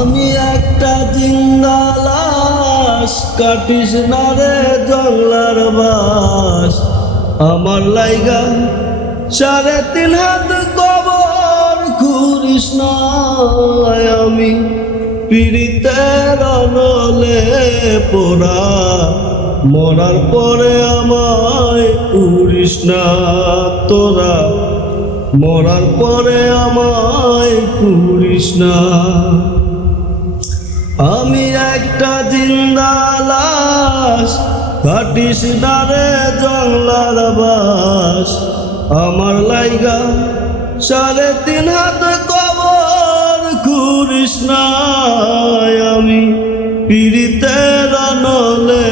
আমি একটা জিন্দা লাশ, কাটিস না রে জংলার বাস। আমার লাইগা 3.5 হাত কবর খুঁড়িস না। আমি পীড়িতের নলে পোড়া, মরার পরে আমায় পুরিস না তোরা। মরার পরে আমায় পুরিস না। আমি একটা জিন্দা লাশ, কাটিস না রে জংলার বাস। আমার লাইগা 3.5 হাত কবর খুঁড়িস না। আমি পীড়িতের নলে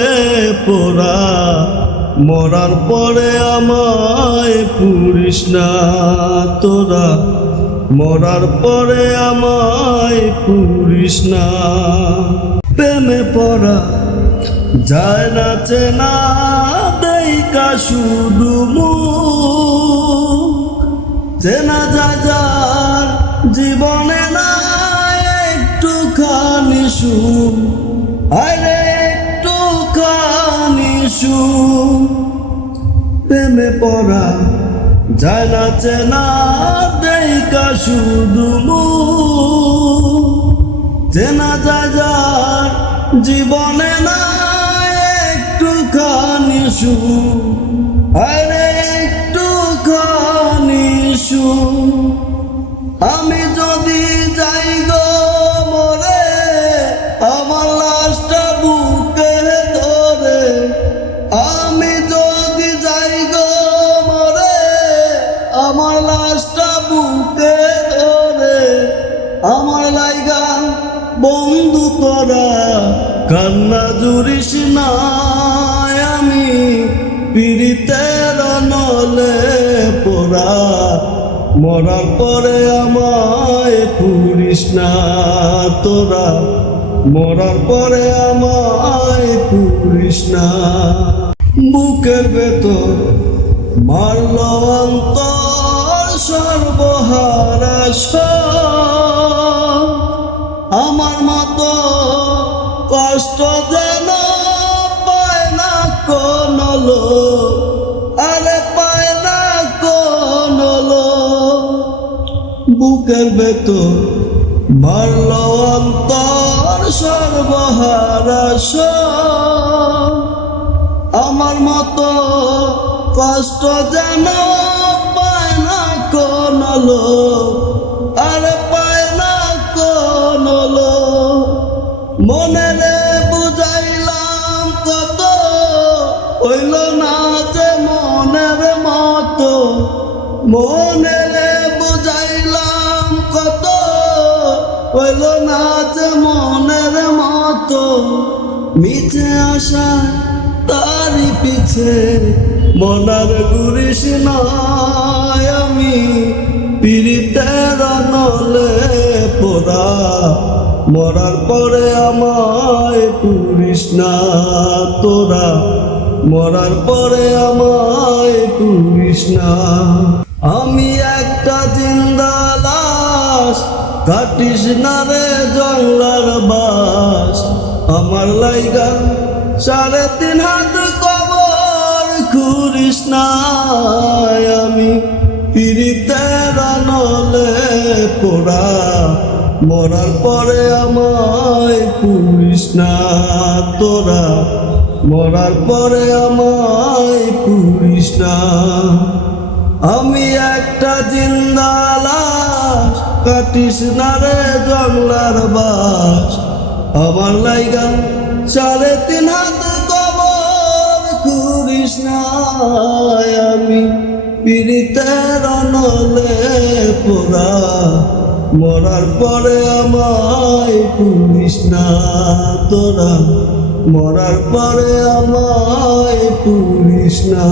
পোড়া, মরার পরে আমায় পুরিস না তোরা। মরার পরে আমায় পুরিস না। প্রেমে পড়া যায় না চেনা, দেইকা শুধু মুখ। চেনা যায় যার জীবনে না একটুখানি সুখ। আরে একটুখানি সুখ। প্রেমে পড়া যায় না চেনা, দেইকা শুধু মুখ। চেনা যায় যার জীবনে না একটুখানি সুখ। আরে একটুখানি সুখ। আমি যদি যাই গো মরে, আমার লাশটা বুকে ধরে। আমি যদি যাই গো মরে, আমার লাশটা বুকে ধরে। আমার লাইগা বন্ধু তোরা কান্না জুড়িস না। আমি পীড়িতের নলে পোড়া, মরার পরে আমায় পুরিস না তোরা। মরার পরে আমায় পুরিস না। বুকের ভেতর মারল অন্তর সর্বহারা সব। আমার মতো কষ্ট যেন পায় না কোন লোক। আরে পায় না কোন লোক। বুকের ভেতর মারল অন্তর সর্বহারা সব। আমার মতো কষ্ট যেন পায় না কোন লোক। আরে পায় না কোন লোক। মনে রে বুঝাইলাম কত, হইল না যে মনের মতো। মনে রে বুঝাইলাম কত, হইল না যে মনের মতো। মিছে আশা তারি পিছে মনার ঘুরিস না। আমি পীড়িতের নলে পোড়া, মরার পরে আমায় পুরিস না তোরা। মরার পরে আমায় পুরিস না। আমি একটা জিন্দা লাশ, কাটিস না রে জংলার বাস। আমার লাইগা 3.5 হাত কবর খুঁড়িস না। আমি পীড়িতের নলে পোড়া, মরার পরে আমায় পুরিস না তোরা। মরার পরে আমায় পুরিস না। আমি একটা জিন্দা লাশ, কাটিস না রে জংলার বাস। আমার লাইগা 3.5 হাত কবর খুঁড়িস না। আমি পীড়িতের নলে পোড়া, মরার পরে আমায় পুরিস না তোরা। মরার পরে আমায় পুরিস না।